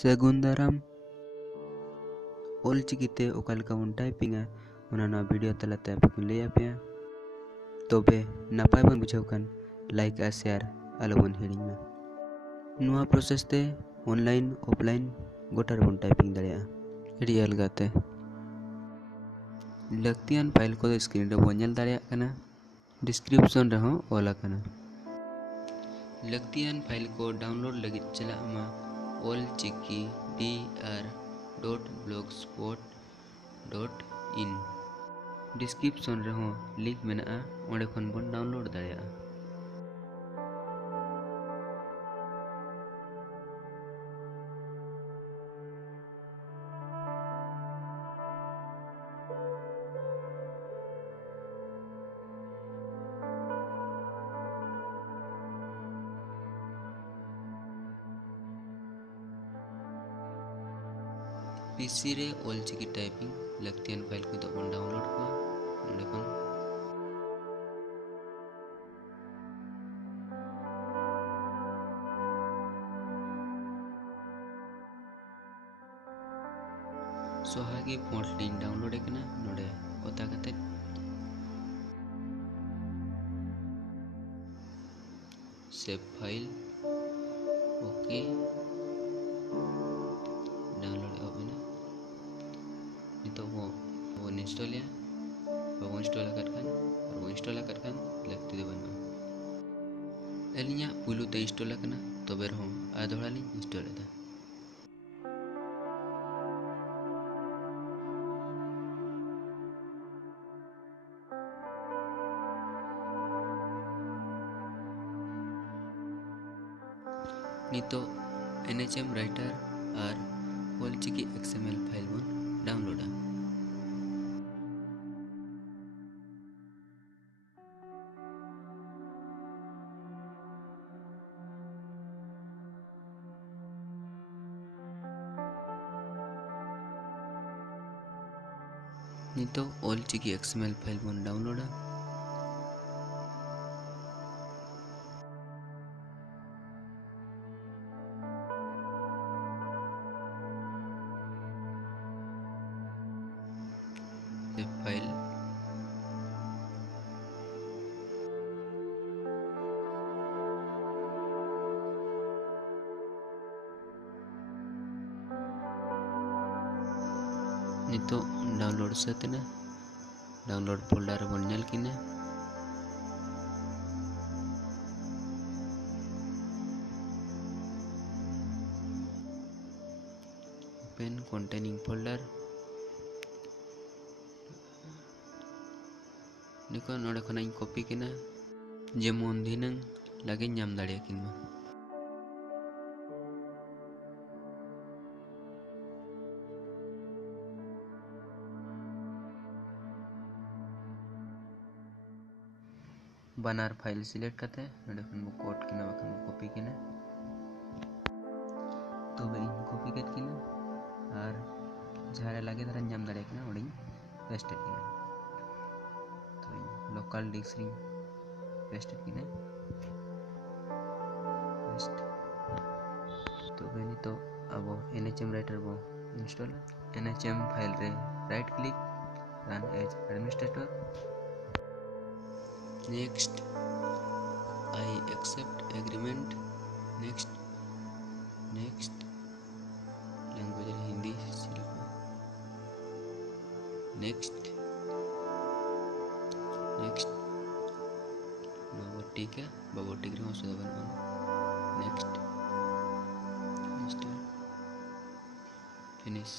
ᱥᱟᱹᱜᱩᱱ ᱫᱟᱨᱟᱢ ᱚᱞᱪᱤᱠᱤᱛᱮ ᱚᱠᱟ ᱞᱮᱠᱟ ᱵᱚᱱ ᱴᱟᱭᱯᱤᱝᱟ ᱚᱱᱟ ᱱᱚᱣᱟ ᱵᱷᱤᱰᱤᱭᱳ ᱛᱟᱞᱟᱛᱮ ᱟᱯᱮ ᱠᱚ ᱞᱟᱹᱭ ᱟᱯᱮᱭᱟ। ᱛᱚᱵᱮ ᱱᱟᱯᱟᱭ ᱵᱚᱱ ᱵᱩᱡᱷᱟᱹᱣ ᱠᱷᱟᱱ ᱞᱟᱭᱤᱠ ᱟᱨ ᱥᱮᱭᱟᱨ ᱟᱞᱚᱵᱚᱱ ᱦᱤᱲᱤᱧ ᱢᱟ। ᱱᱚᱣᱟ ᱯᱨᱚᱥᱮᱥ ᱛᱮ ᱚᱱᱞᱟᱭᱤᱱ ᱚᱯᱷᱞᱟᱭᱤᱱ ᱜᱚᱴᱟ ᱨᱮᱵᱚन ᱴᱟᱭᱯᱤᱝ ᱫᱟᱲᱮᱭᱟᱜᱼᱟ ᱟᱹᱰᱤ ᱟᱞᱜᱟᱛᱮ। ᱞᱟᱹᱠᱛᱤᱭᱟᱱ ᱯᱷᱟइल ᱠᱚᱫᱚ स्क्रीन ᱨᱮᱵᱚᱱ ᱧᱮᱞ ᱫᱟᱲᱮᱭᱟᱜ ᱠᱟᱱᱟ, ᱰᱤᱥᱠᱨᱤᱯᱥᱚᱱ ᱨᱮᱦᱚᱸ ᱚᱞ ᱟᱠᱟᱱᱟ। ᱞᱟᱹᱠᱛᱤᱭᱟᱱ ᱯᱷᱟइल ᱠᱚ ᱰᱟउनᱞᱳड ᱞᱟᱹᱜᱤᱫ ᱪᱟᱞᱟᱜ ᱢᱟ olchiki.dr.blogspot.in ᱰᱤᱥᱠᱨᱤᱯᱥᱚᱱ ᱨᱮᱦᱚᱸ ᱞᱤᱝᱠ ᱢᱮᱱᱟᱜᱼᱟ, ᱚᱸᱰᱮ ᱠᱷᱚᱱ ᱵᱚᱱ ᱰᱟउᱱᱞᱳड ᱫᱟᱲᱮᱭᱟᱜᱼᱟ। पीसी रे ऑलचिकी टाइपिंग लक्तियान फाइल को तो बन डाउनलोड को ऑंडे खन सोहागी फॉन्ट लिंक डाउनलोड एकना नोडे ओता कते सेव फाइल ओके डाउनलोड होबेना नितो वो इंस्टॉल या वो इंस्टॉल करkan लगती दे बनो एलिया पुलु ते इंस्टॉल करना तो बेर हम आधोड़ा लिंक इंस्टॉल है नितो NHM राइटर और ऑलचिकी XML फाइल बन डाउनलोड नितो ऑलचिकी XML फाइल बन डाउनलोड फाइल नितो डाउनलोड सतना डाउनलोड फोल्डर बन नेल किना ओपन कंटेनिंग फोल्डर निको नोडे खना इन कॉपी किना जेमन दिनंग लगे नाम दाड़े किनमा बनार फाइल सिलेक्ट करते नोडे खन बो कोड किना बखन कॉपी किना तो बे कॉपी केट किना और जहारे लगे धरा नाम दाड़े किना ओडी पेस्ट किना तो लोकल डिस्क रिंग पेस्ट किना पेस्ट तो बेनी तो अब NHM राइटर बो इंस्टॉल NHM फाइल रे right click run as administrator next I accept agreement next language Hindi next बाबू ठीक है बाबू ठीक रहा नेक्स्ट फिनिश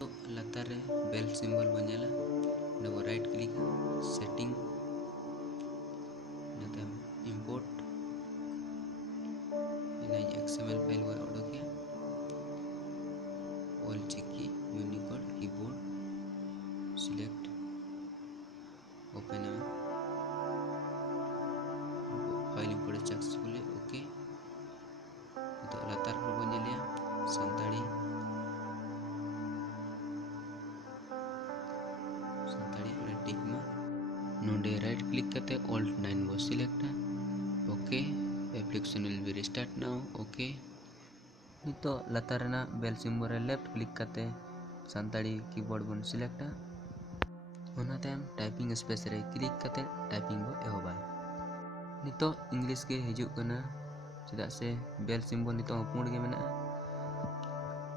तो लतार रे बेल सिंबल बनेला डबो राइट क्लिक सेटिंग नते इंपोर्ट इना XML फाइल वो ऑर्डर किया Ol Chiki Unicode keyboard select open file import successfully okay तो लतार रो बनेलिया संताड़ी टिक मा नोडे राइट क्लिक करते ऑल्ट 9 बो select okay application will be restart now okay नितो लतारना बेल सिम्बल रे लेफ्ट क्लिक करते सानताड़ी कीबोर्ड बन सिलेक्ट ओना तायम टाइपिंग स्पेस रे क्लिक करते टाइपिंग बो एहोबा नितो इंग्लिश के हिजुग कना चेदा से बेल सिम्बल नितो पुंड गे मेना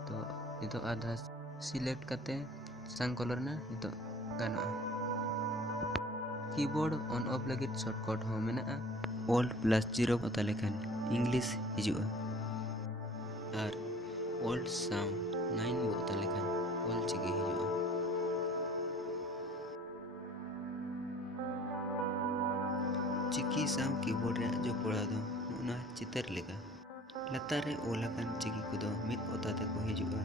तो नितो आधा सिलेक्ट करते सांग कलर ना नितो गाना कीबोर्ड ऑन ऑफ लगे शॉर्टकट हो मेना ऑल्ट +0 होता लेखन इंग्लिश हिजुआ और ऑल्ट साउंड 9 होता लेखन ऑल चिकी हिजुआ चिकी साउंड कीबोर्ड रे जो पड़ा दो ना चितर लेगा लतार रे ओलाकन चिकी को दो मिद ओता ते को हिजुआ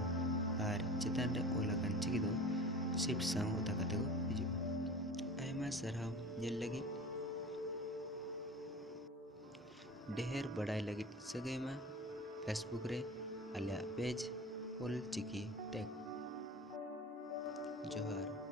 और चितान रे ओलाकन चिकी दो शिफ्ट साउंड ओता कते को हिजुआ आयमा सरहाव जेल लगी ढेर बड़ाई लगी सगे मा फेसबुक रे आलिया पेज ऑल चिकी टैग जोहार।